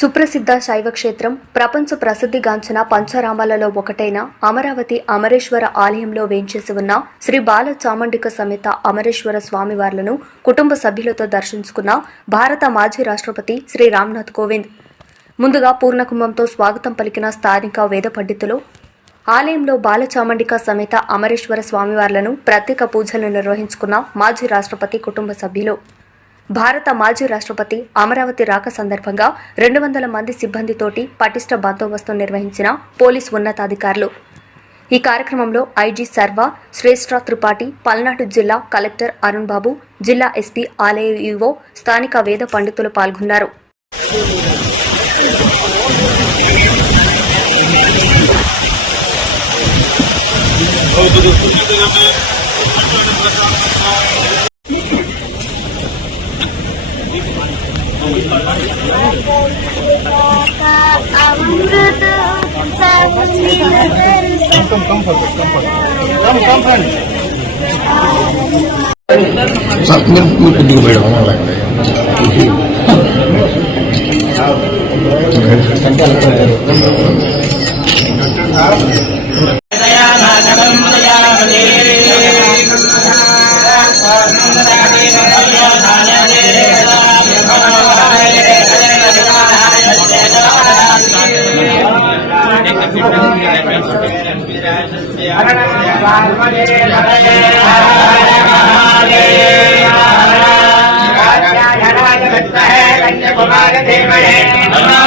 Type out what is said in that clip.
సుప్రసిద్ధ శైవ క్షేత్రం, ప్రపంచ ప్రసిద్ధిగాంచిన పంచరామాలలో ఒకటైన అమరావతి అమరేశ్వర ఆలయంలో వేంచేసి ఉన్న శ్రీ బాల చాముండిక సమేత అమరేశ్వర స్వామివార్లను కుటుంబ సభ్యులతో దర్శించుకున్న భారత మాజీ రాష్ట్రపతి శ్రీ రామ్నాథ్ కోవింద్. ముందుగా పూర్ణకుంభంతో స్వాగతం పలికిన స్థానిక వేద పండితులు ఆలయంలో బాలచాముండిక సమేత అమరేశ్వర స్వామివార్లను ప్రత్యేక పూజలు నిర్వహించుకున్న మాజీ రాష్ట్రపతి కుటుంబ సభ్యులు. భారత మాజీ రాష్ట్రపతి అమరావతి రాక సందర్భంగా 200 మంది సిబ్బందితోటి పటిష్ట బందోబస్తు నిర్వహించిన పోలీసు ఉన్నతాధికారులు. ఈ కార్యక్రమంలో ఐజీ సర్వ, శ్రేష్ఠ త్రిపాఠి, పల్నాడు జిల్లా కలెక్టర్ అరుణ్ బాబు, జిల్లా ఎస్పీ, ఆలయ ఈవో, స్థానిక వేద పండితులు పాల్గొన్నారు. कुमार देवये